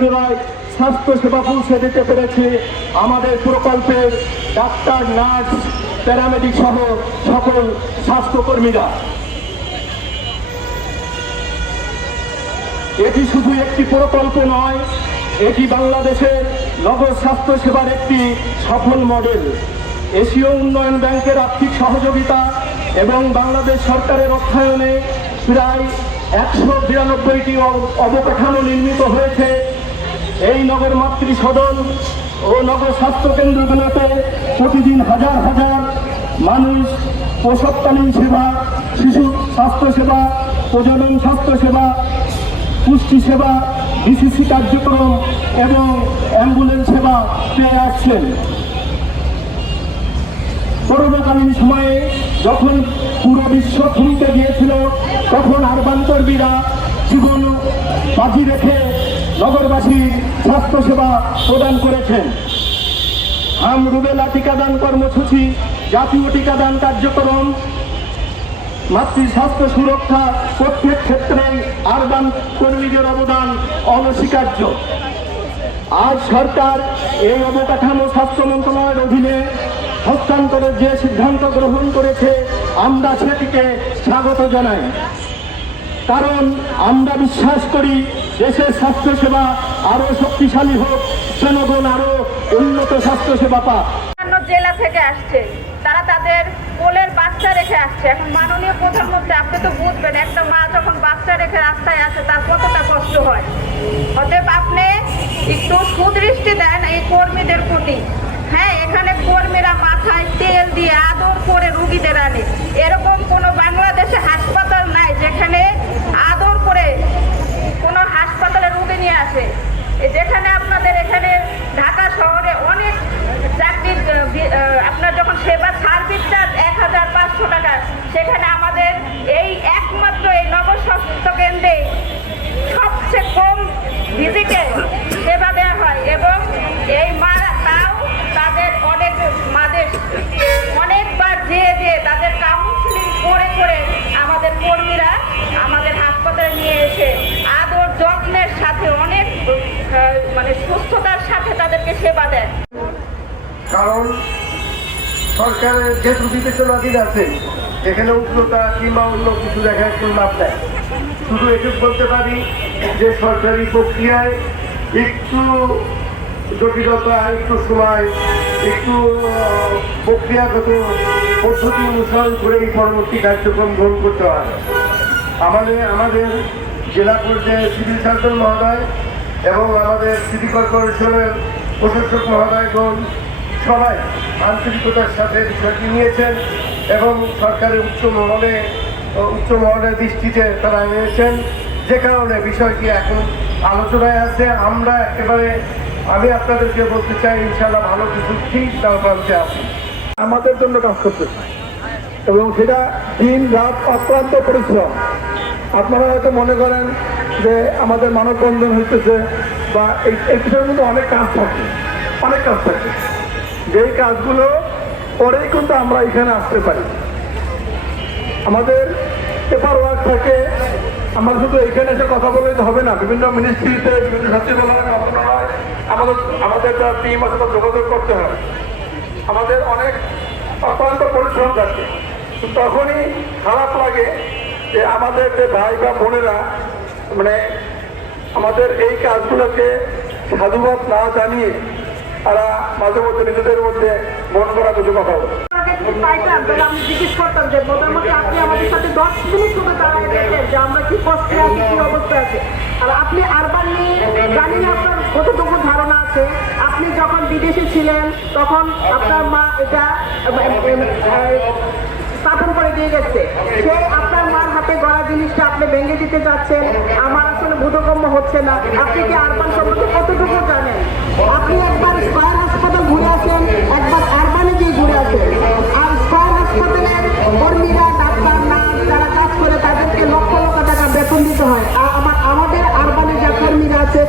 জোড়ায় স্বাস্থ্য সেবা পৌঁছে দিতে পেরেছে আমাদের প্রকল্পের ডাক্তার, নার্স, প্যারামেডিক সহ সকল স্বাস্থ্যকর্মীরা। এটি শুধু একটি প্রকল্প নয়, এটি বাংলাদেশের নগর স্বাস্থ্য সেবার একটি সফল মডেল। এশীয় উন্নয়ন ব্যাংকের আর্থিক সহযোগিতা এবং বাংলাদেশ সরকারের অর্থায়নে প্রায় 192টি অবকাঠামো নির্মিত হয়েছে। এই নগর মাতৃ সদন ও নগর স্বাস্থ্য কেন্দ্রগুলোতে প্রতিদিন হাজার হাজার মানুষ প্রসবকালীন সেবা, শিশু স্বাস্থ্য সেবা, প্রজনন স্বাস্থ্য সেবা, পুষ্টি সেবা, বিসিসি কার্যক্রম এবং অ্যাম্বুলেন্স সেবা পেয়ে আসছেন। করোনাকালীন সময়ে যখন পুরো বিশ্ব থমকে গিয়েছিল, তখন আরবান কর্মীরা জীবন বাজি রেখে নগরবাসীর স্বাস্থ্যসেবা প্রদান করেছেন। রুবেলা টিকাদান কর্মসূচি, জাতীয় টিকাদান কার্যক্রম, মাতৃ স্বাস্থ্য সুরক্ষা প্রত্যেক ক্ষেত্রে আরবান কর্মীদের অবদান অনস্বীকার্য। আজ সরকার এই অবকাঠামো স্বাস্থ্য মন্ত্রণালয়ের অধীনে হস্তান্তরের যে সিদ্ধান্ত গ্রহণ করেছে, আমরা সেটিকে স্বাগত জানাই। কারণ আমরা বিশ্বাস করি দেশের স্বাস্থ্যসেবা আরো শক্তিশালী হোক, জনগণ আরো উন্নত স্বাস্থ্যসেবা পাক। জেলা থেকে আসছে, তারা তাদের কোলের বাচ্চা রেখে আসছে। এখন মাননীয় প্রধানমন্ত্রী, আপনি তো বুঝবেন, একটা মা যখন বাচ্চা রেখে রাস্তায় আসে তার কতটা কষ্ট হয়। অতএব আপনি একটু সুদৃষ্টি দেন এই কর্মীদের প্রতি। হ্যাঁ, এখানে কর্মীরা মাথায় তেল দিয়ে আদর করে রুগীদের আনে। এরকম কোনো বাংলাদেশে হাসপাতাল নাই যেখানে আদর করে কোনো হাসপাতালে রুগী নিয়ে আসে। যেখানে আপনাদের এখানে ঢাকা শহরে অনেক চাকরির আপনার যখন সেবা সার্ভিস চার্জ 1500 টাকা, সেখানে আমাদের এই একমাত্র এই নগর স্বাস্থ্য কেন্দ্রে সবচেয়ে কম ভিজিটে সেবা দেওয়া হয়। এবং এই মারা তাও তাদের মাদের অনেকবার যেয়ে তাদের কাউন্সিলিং করে আমাদের কর্মীরা আমাদের হাসপাতালে নিয়ে এসে আদর যত্নের সাথে অনেক সুস্থতার সাথে তাদেরকে সেবা দেয়। কারণ সরকারের যেহেতু বিবেচনাধীন আছে, এখানে উগ্রতা কিংবা অন্য কিছু দেখা একটু লাভ দেয়। শুধু এটুকু বলতে পারি যে সরকারি প্রক্রিয়ায় একটু জটিলতা, একটু সময়, একটু প্রক্রিয়াগত পদ্ধতি অনুসরণ করে এই পরবর্তী কার্যক্রম গ্রহণ করতে হয়। আমাদের জেলা পর্যায়ে সিভিল সার্জন মহোদয় এবং আমাদের সিটি কর্পোরেশনের প্রশাসক মহোদয়গণ সবাই আন্তরিকতার সাথে বিষয়টি নিয়েছেন এবং সরকারের উচ্চ মহলের দৃষ্টিতে তারা এনেছেন, যে কারণে বিষয়টি এখন আলোচনায় আছে। আমরা আমি আপনাদেরকে বলতে চাই, ইনশাল্লাহ ভালো কিছু ঠিক তার প্রান্তে আছি। আমাদের জন্য কাজ করতেছে এবং সেটা দিন রাত অক্লান্ত পরিশ্রম। আপনারা হয়তো মনে করেন যে আমাদের মানববন্ধন হইতেছে বা এই পিছনের মধ্যে অনেক কাজ থাকে, যেই কাজগুলো পরেই কিন্তু আমরা এখানে আসতে পারি। আমাদের পেপার ওয়ার্ক থাকে, আমরা শুধু এখানে এসে কথা বললে হবে না, বিভিন্ন মিনিস্ট্রিতে, বিভিন্ন সচিবালয়, মন্ত্রণালয় আমাদের একটা টিম আছে, যোগাযোগ করতে হয়। আমাদের অনেক অক্লান্ত পরিশ্রম থাকে। তখনই খারাপ লাগে যে আমাদের যে ভাই বা বোনেরা আমাদের এই কাজগুলোকে সাধুবাদ না জানিয়ে তারা মাঝে মধ্যে নিজেদের মধ্যে মন করা কিছু কথা বলে। আমি জিজ্ঞেস করতাম যে প্রধানমন্ত্রী, আপনি আমাদের সাথে 10 মিনিট সময় দাঁড়ায় দেখেন যে আমরা কি কষ্টে আছি, কি অবস্থা আছে। আর আপনি আরবান নিয়ে জানি না আপনার কতটুকু ধারণা আছে। আপনি যখন বিদেশে ছিলেন তখন আপনার মা এটা স্থাপন করে দিয়ে গেছে। সে আপনার মার হাতে গড়া জিনিসটা আপনি ভেঙে দিতে যাচ্ছেন, আমার আসলে বোধগম্য হচ্ছে না। আপনি কি আরবান সম্পর্কে কতটুকু জানেন? আপনি একবার স্কয়ার হাসপাতাল ঘুরে আসেন, একবার আরবানে গিয়ে ঘুরে আসেন। আর স্কয়ার হাসপাতালের কর্মীরা, ডাক্তার, নার্স যারা কাজ করে তাদেরকে লক্ষ লক্ষ টাকা বেতন দিতে হয়। আর আমাদের আরবানে যা কর্মীরা আছে